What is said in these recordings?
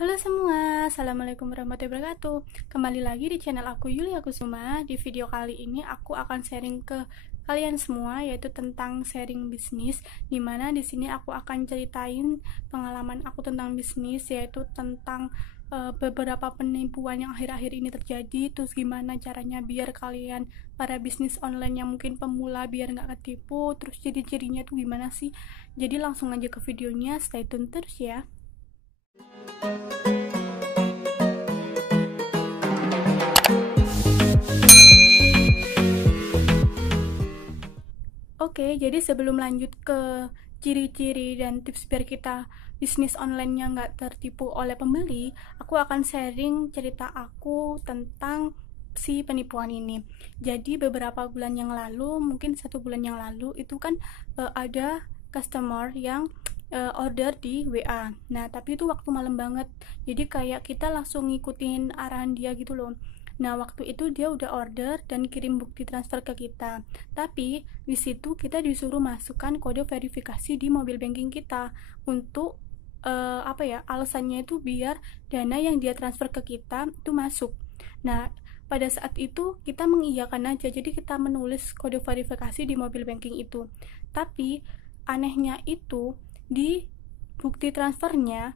Halo semua, Assalamualaikum warahmatullahi wabarakatuh. Kembali lagi di channel aku Yulia Kusuma. Di video kali ini aku akan sharing ke kalian semua, yaitu tentang sharing bisnis. Dimana di sini aku akan ceritain pengalaman aku tentang bisnis, yaitu tentang beberapa penipuan yang akhir-akhir ini terjadi. Terus gimana caranya biar kalian para bisnis online yang mungkin pemula biar nggak ketipu. Terus ciri-cirinya tuh gimana sih? Jadi langsung aja ke videonya, stay tune terus ya. Oke, jadi sebelum lanjut ke ciri-ciri dan tips biar kita bisnis online-nya nggak tertipu oleh pembeli, aku akan sharing cerita aku tentang si penipuan ini. Jadi beberapa bulan yang lalu, mungkin 1 bulan yang lalu, itu kan ada customer yang order di WA. Nah, tapi itu waktu malam banget. Jadi kayak kita langsung ngikutin arahan dia gitu loh. Nah, waktu itu dia udah order dan kirim bukti transfer ke kita. Tapi di situ kita disuruh masukkan kode verifikasi di mobile banking kita untuk alasannya itu biar dana yang dia transfer ke kita itu masuk. Nah, pada saat itu kita mengiyakan aja. Jadi kita menulis kode verifikasi di mobile banking itu. Tapi anehnya itu di bukti transfernya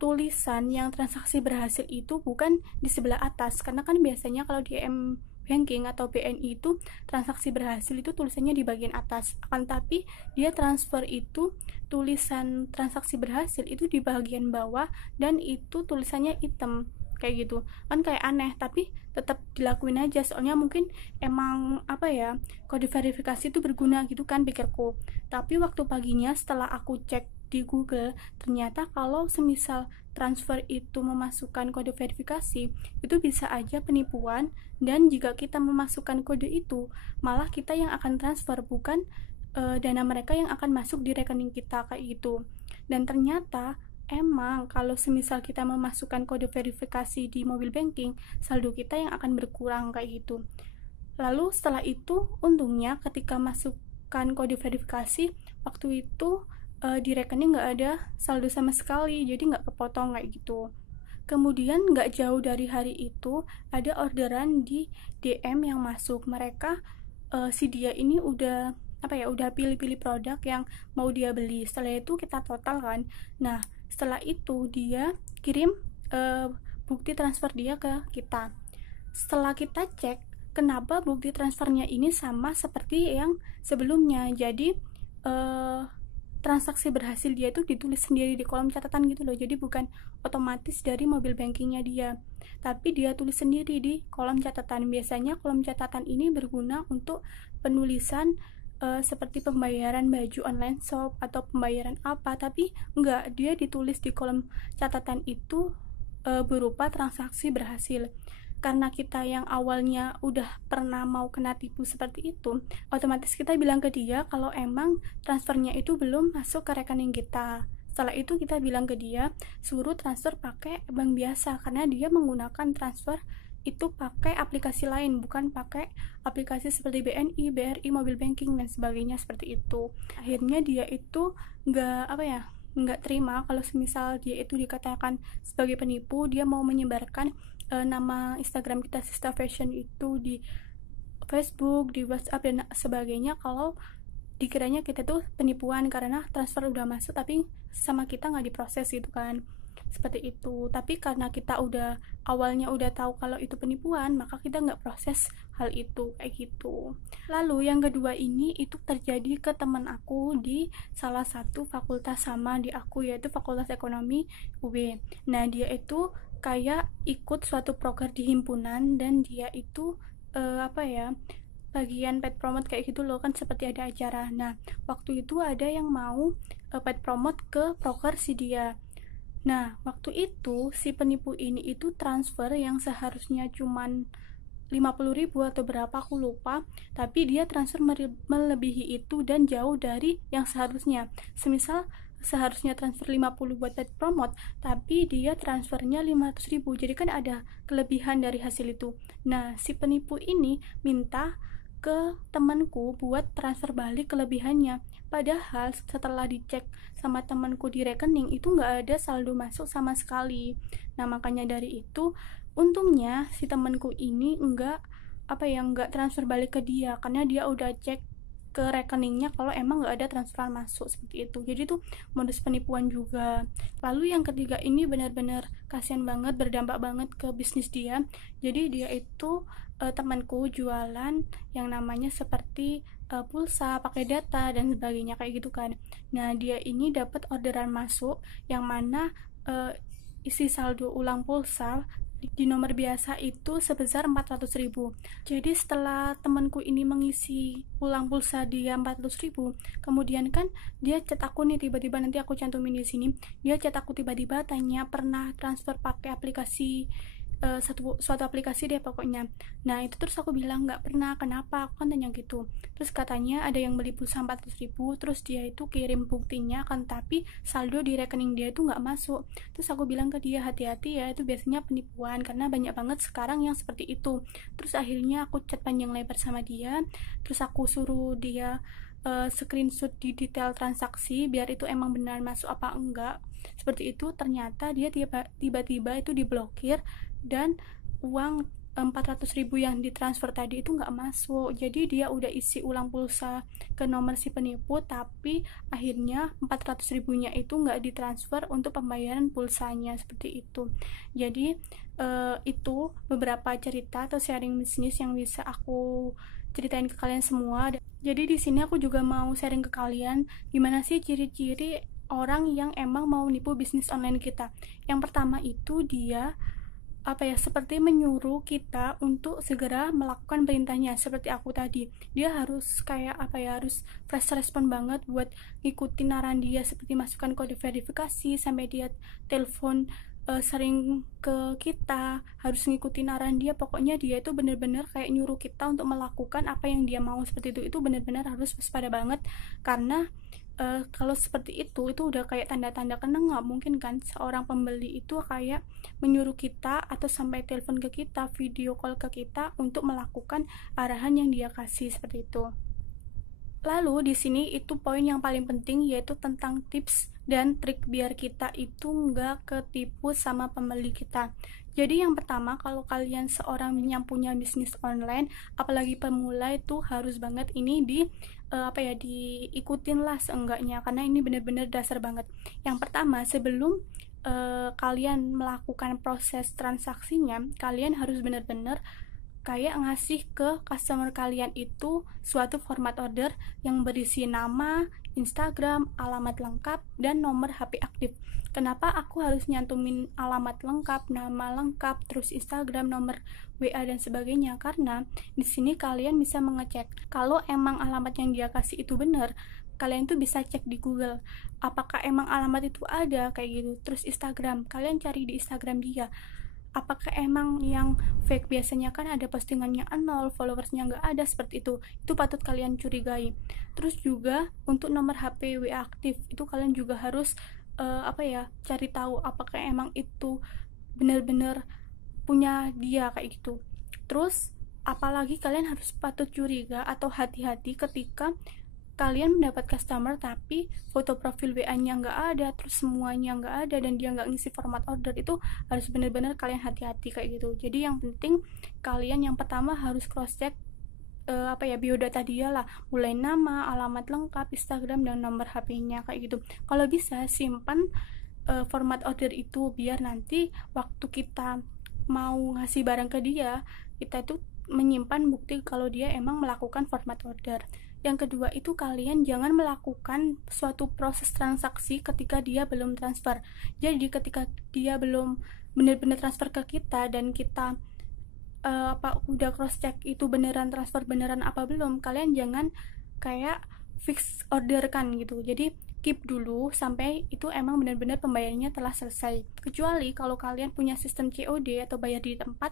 tulisan yang transaksi berhasil itu bukan di sebelah atas, karena kan biasanya kalau di banking atau BNI itu transaksi berhasil itu tulisannya di bagian atas, akan tapi dia transfer itu tulisan transaksi berhasil itu di bagian bawah dan itu tulisannya hitam kayak gitu kan, kayak aneh. Tapi tetap dilakuin aja, soalnya mungkin emang kode verifikasi itu berguna gitu kan, pikirku. Tapi waktu paginya setelah aku cek di Google, ternyata kalau semisal transfer itu memasukkan kode verifikasi, itu bisa aja penipuan. Dan jika kita memasukkan kode itu, malah kita yang akan transfer, bukan dana mereka yang akan masuk di rekening kita kayak gitu. Dan ternyata emang kalau semisal kita memasukkan kode verifikasi di mobile banking, saldo kita yang akan berkurang kayak gitu. Lalu setelah itu, untungnya ketika masukkan kode verifikasi, waktu itu di rekening nggak ada saldo sama sekali, jadi nggak kepotong kayak gitu. Kemudian nggak jauh dari hari itu ada orderan di DM yang masuk. Mereka si dia ini udah pilih-pilih produk yang mau dia beli. Setelah itu kita total kan. Nah, setelah itu dia kirim bukti transfer dia ke kita. Setelah kita cek, kenapa bukti transfernya ini sama seperti yang sebelumnya. Jadi transaksi berhasil dia itu ditulis sendiri di kolom catatan gitu loh. Jadi bukan otomatis dari mobile bankingnya dia, tapi dia tulis sendiri di kolom catatan. Biasanya kolom catatan ini berguna untuk penulisan seperti pembayaran baju online shop atau pembayaran apa, tapi enggak, dia ditulis di kolom catatan itu berupa transaksi berhasil. Karena kita yang awalnya udah pernah mau kena tipu seperti itu, otomatis kita bilang ke dia kalau emang transfernya itu belum masuk ke rekening kita. Setelah itu kita bilang ke dia suruh transfer pakai bank biasa, karena dia menggunakan transfer itu pakai aplikasi lain, bukan pakai aplikasi seperti BNI, BRI, mobile banking dan sebagainya seperti itu. Akhirnya dia itu nggak terima kalau semisal dia itu dikatakan sebagai penipu. Dia mau menyebarkan nama Instagram kita Sista Fashion itu di Facebook, di WhatsApp dan sebagainya, kalau dikiranya kita tuh penipuan karena transfer udah masuk tapi sama kita nggak diproses gitu kan, seperti itu. Tapi karena kita awalnya udah tahu kalau itu penipuan, maka kita nggak proses hal itu kayak gitu. Lalu yang kedua ini itu terjadi ke teman aku di salah satu fakultas sama di aku, yaitu Fakultas Ekonomi UB. Nah, dia itu kayak ikut suatu proker di himpunan, dan dia itu bagian pet promote kayak gitu loh kan, seperti ada acara. Nah, waktu itu ada yang mau pet promote ke proker si dia. Nah, waktu itu si penipu ini itu transfer yang seharusnya cuman 50.000 atau berapa aku lupa, tapi dia transfer melebihi itu dan jauh dari yang seharusnya. Semisal seharusnya transfer 50 buat pet promote, tapi dia transfernya 500.000, jadi kan ada kelebihan dari hasil itu. Nah, si penipu ini minta ke temanku buat transfer balik kelebihannya, Padahal setelah dicek sama temanku di rekening itu nggak ada saldo masuk sama sekali. Nah makanya dari itu untungnya si temanku ini nggak transfer balik ke dia, karena dia udah cek ke rekeningnya kalau emang nggak ada transfer masuk seperti itu. Jadi tuh modus penipuan juga. Lalu yang ketiga ini benar-benar kasihan banget, berdampak banget ke bisnis dia. Jadi dia itu temanku jualan yang namanya seperti pulsa pakai data dan sebagainya kayak gitu kan. Nah dia ini dapat orderan masuk yang mana isi saldo ulang pulsa di nomor biasa itu sebesar 400.000. Jadi setelah temanku ini mengisi ulang pulsa dia 400.000, kemudian kan dia chat aku nih, tiba-tiba nanti aku cantumin di sini. Dia chat aku tiba-tiba tanya pernah transfer pakai aplikasi suatu aplikasi deh pokoknya. Nah itu terus aku bilang nggak pernah, kenapa, aku kan tanya gitu. Terus katanya ada yang beli pulsa 400.000, terus dia itu kirim buktinya kan, tapi saldo di rekening dia itu nggak masuk. Terus aku bilang ke dia, hati-hati ya, itu biasanya penipuan karena banyak banget sekarang yang seperti itu. Terus akhirnya aku chat panjang lebar sama dia, terus aku suruh dia screenshot di detail transaksi biar itu emang benar masuk apa enggak. Seperti itu, ternyata dia tiba-tiba itu diblokir dan uang 400.000 yang ditransfer tadi itu nggak masuk. Jadi dia udah isi ulang pulsa ke nomor si penipu, tapi akhirnya 400.000-nya itu nggak ditransfer untuk pembayaran pulsanya, seperti itu. Jadi itu beberapa cerita atau sharing bisnis yang bisa aku ceritain ke kalian semua. Jadi di sini aku juga mau sharing ke kalian gimana sih ciri-ciri orang yang emang mau nipu bisnis online kita. Yang pertama itu dia seperti menyuruh kita untuk segera melakukan perintahnya. Seperti aku tadi, dia harus harus fast respon banget buat ngikutin arahan dia, seperti masukkan kode verifikasi, sampai dia telepon sering ke kita, harus ngikutin arahan dia. Pokoknya dia itu bener-bener kayak nyuruh kita untuk melakukan apa yang dia mau. Seperti itu bener-bener harus waspada banget, karena kalau seperti itu udah kayak tanda-tanda, karena nggak mungkin kan seorang pembeli itu kayak menyuruh kita atau sampai telepon ke kita, video call ke kita untuk melakukan arahan yang dia kasih, seperti itu. Lalu di sini itu poin yang paling penting, yaitu tentang tips dan trik biar kita itu nggak ketipu sama pembeli kita. Jadi yang pertama, kalau kalian seorang yang punya bisnis online, apalagi pemula, itu harus banget ini diikutin lah seenggaknya, karena ini bener-bener dasar banget. Yang pertama, sebelum kalian melakukan proses transaksinya, kalian harus bener-bener kayak ngasih ke customer kalian itu suatu format order yang berisi nama, Instagram, alamat lengkap, dan nomor HP aktif. Kenapa aku harus nyantumin alamat lengkap, nama lengkap, terus Instagram, nomor WA dan sebagainya? Karena di sini kalian bisa mengecek kalau emang alamat yang dia kasih itu benar. Kalian tuh bisa cek di Google apakah emang alamat itu ada kayak gitu. Terus Instagram, kalian cari di Instagram dia apakah emang yang fake. Biasanya kan ada postingannya 0, followersnya nggak ada, seperti itu patut kalian curigai. Terus juga untuk nomor HP WA aktif itu kalian juga harus cari tahu apakah emang itu benar-benar punya dia kayak gitu. Terus apalagi kalian harus patut curiga atau hati-hati ketika kalian mendapat customer tapi foto profil WA-nya nggak ada, terus semuanya nggak ada, dan dia nggak ngisi format order. Itu harus benar-benar kalian hati-hati kayak gitu. Jadi yang penting kalian yang pertama harus cross check biodata dia lah, mulai nama, alamat lengkap, Instagram, dan nomor HP-nya kayak gitu. Kalau bisa simpan format order itu biar nanti waktu kita mau ngasih barang ke dia, kita itu menyimpan bukti kalau dia emang melakukan format order. Yang kedua itu kalian jangan melakukan suatu proses transaksi ketika dia belum transfer. Jadi ketika dia belum benar-benar transfer ke kita dan kita udah cross check itu beneran transfer beneran apa belum, kalian jangan kayak fix order kan gitu. Jadi keep dulu sampai itu emang benar-benar pembayarannya telah selesai. Kecuali kalau kalian punya sistem COD atau bayar di tempat,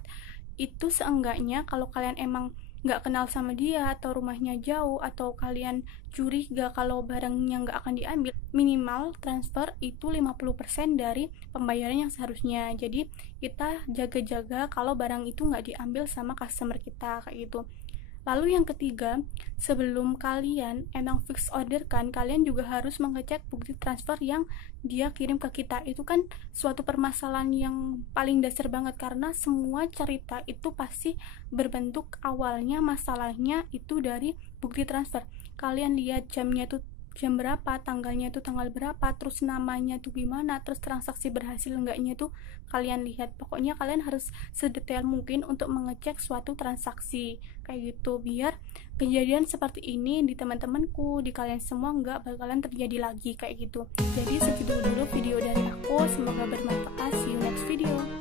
itu seenggaknya kalau kalian emang nggak kenal sama dia atau rumahnya jauh atau kalian curiga kalau barangnya nggak akan diambil, minimal transfer itu 50% dari pembayaran yang seharusnya. Jadi kita jaga-jaga kalau barang itu nggak diambil sama customer kita kayak gitu. Lalu yang ketiga, sebelum kalian emang fix order kan, kalian juga harus mengecek bukti transfer yang dia kirim ke kita. Itu kan suatu permasalahan yang paling dasar banget, karena semua cerita itu pasti berbentuk awalnya masalahnya itu dari bukti transfer. Kalian lihat jamnya itu jam berapa, tanggalnya itu tanggal berapa, terus namanya tuh gimana, terus transaksi berhasil enggaknya tuh kalian lihat. Pokoknya kalian harus sedetail mungkin untuk mengecek suatu transaksi kayak gitu, biar kejadian seperti ini di teman-temanku, di kalian semua nggak bakalan terjadi lagi kayak gitu. Jadi segitu dulu video dari aku, semoga bermanfaat. See you next video.